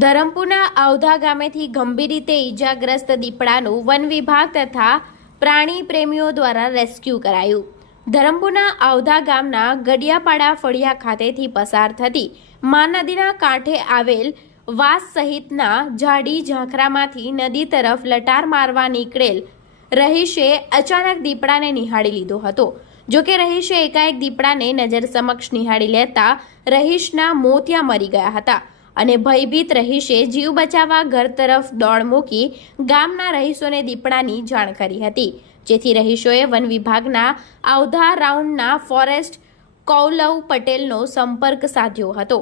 ધરમપુરના આવધા ગામેથી ગંભીર રીતે ઈજાગ્રસ્ત દીપડાનું વન વિભાગ તથા પ્રાણી પ્રેમીઓ દ્વારા રેસ્ક્યુ કરાયું. ધરમપુરના આવધા ગામના ગડિયાપાડા ફળિયા ખાતેથી પસાર થતી મા નદીના કાંઠે આવેલ વાસ સહિતના જાડી ઝાંખરામાંથી નદી તરફ લટાર મારવા નીકળેલ રહીશે અચાનક દીપડાને નિહાળી લીધો હતો. જો કે રહીશે એકાએક દીપડાને નજર સમક્ષ નિહાળી લેતા રહીશના મોતિયા મરી ગયા હતા. અને ભયભીત રહીશે જીવ બચાવવા ઘર તરફ દોડ મૂકી ગામના રહીશોને દીપડાની જાણ કરી હતી. જેથી રહીશોએ વન વિભાગના આવધા રાઉન્ડના ફોરેસ્ટ કૌલવ પટેલનો સંપર્ક સાધ્યો હતો.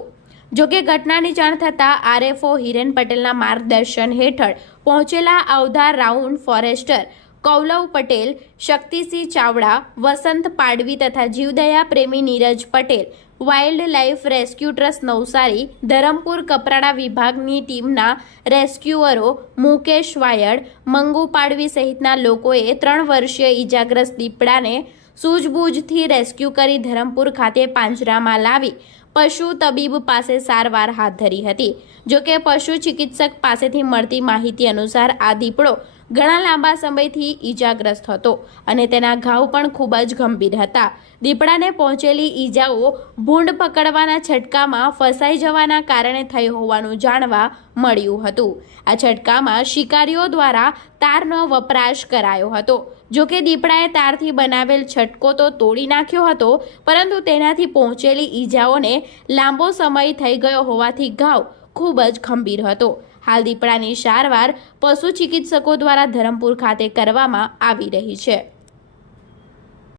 જોકે ઘટનાની જાણ થતાં આરએફઓ હિરેન પટેલના માર્ગદર્શન હેઠળ પહોંચેલા આવધા રાઉન્ડ ફોરેસ્ટર કૌલવ પટેલ, શક્તિસિંહ ચાવડા, વસંત પાડવી તથા જીવદયા પ્રેમી Niraj Patel wildlife rescue trust Navsari, Dharampur Kaprada વિભાગની ટીમના રેસ્ક્યુઅરો મુકેશ વાયડ, મંગુ પાડવી સહિતના લોકોએ ત્રણ વર્ષીય ઈજાગ્રસ્ત દીપડાને સૂઝબૂઝથી રેસ્ક્યુ કરી ધરમપુર ખાતે પાંજરામાં લાવી પશુ તબીબ પાસે સારવાર હાથ ધરી હતી. જોકે પશુ ચિકિત્સક પાસેથી મળતી માહિતી અનુસાર આ દીપડો ઘણા લાંબા સમયથી ઈજાગ્રસ્ત હતો અને તેના ઘાવ પણ ખૂબ જ ગંભીર હતા. દીપડાને પહોંચેલી ઈજાઓ ભૂંડ પકડવાના છટકામાં ફસાઈ જવાના કારણે થઈ હોવાનું જાણવા મળ્યું હતું. આ છટકામાં શિકારીઓ દ્વારા તારનો વપરાશ કરાયો હતો. જો કે દીપડાએ તારથી બનાવેલ છટકો તો તોડી નાખ્યો હતો, પરંતુ તેનાથી પહોંચેલી ઈજાઓને લાંબો સમય થઈ ગયો હોવાથી ઘાવ ખૂબ જ ગંભીર હતો. હાલ દીપડાની સારવાર પશુ ચિકિત્સકો દ્વારા ધરમપુર ખાતે કરવામાં આવી રહી છે.